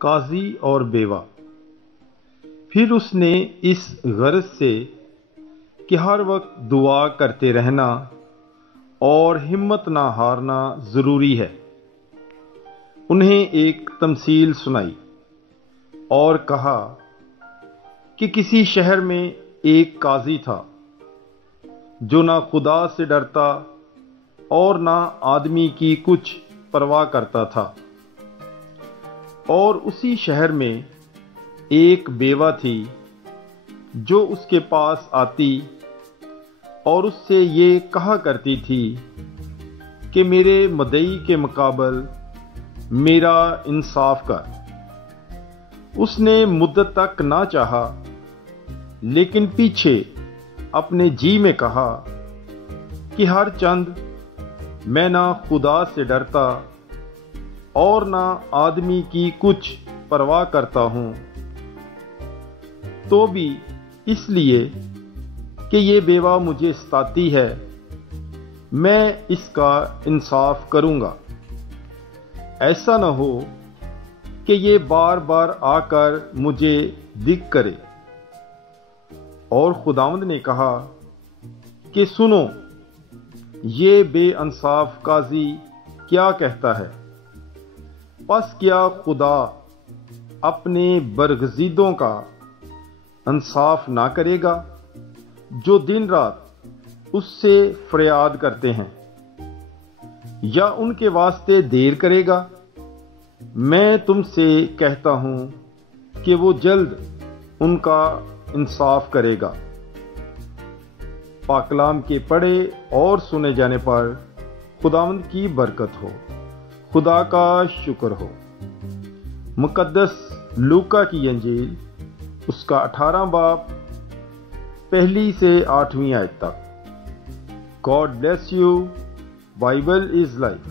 قاضی اور بیوہ۔ پھر اس نے اس غرض سے کہ ہر وقت دعا کرتے رہنا اور ہمت نہ ہارنا ضروری ہے، انہیں ایک تمثیل سنائی اور کہا کہ کسی شہر میں ایک قاضی تھا جو نہ خدا سے ڈرتا اور نہ آدمی کی کچھ پرواہ کرتا تھا، اور اسی شہر میں ایک بیوہ تھی جو اس کے پاس آتی اور اس سے یہ کہا کرتی تھی کہ میرے مدعی کے مقابل میرا انصاف کر۔ اس نے مدت تک نہ چاہا، لیکن پیچھے اپنے جی میں کہا کہ ہر چند میں نہ خدا سے ڈرتا اور نہ آدمی کی کچھ پرواہ کرتا ہوں، تو بھی اس لیے کہ یہ بیوہ مجھے ستاتی ہے میں اس کا انصاف کروں گا، ایسا نہ ہو کہ یہ بار بار آ کر مجھے دکھ کرے۔ اور خداوند نے کہا کہ سنو، یہ بے انصاف قاضی کیا کہتا ہے؟ پس کیا خدا اپنے برگزیدوں کا انصاف نہ کرے گا جو دن رات اس سے فریاد کرتے ہیں، یا ان کے واسطے دیر کرے گا؟ میں تم سے کہتا ہوں کہ وہ جلد ان کا انصاف کرے گا۔ پاک کلام کے پڑھے اور سنے جانے پر خداوند کی برکت ہو، خدا کا شکر ہو۔ مقدس لوکا کی انجیل، اس کا 18 باب، 1 سے 8 آیت تک۔ God bless you. Bible is life.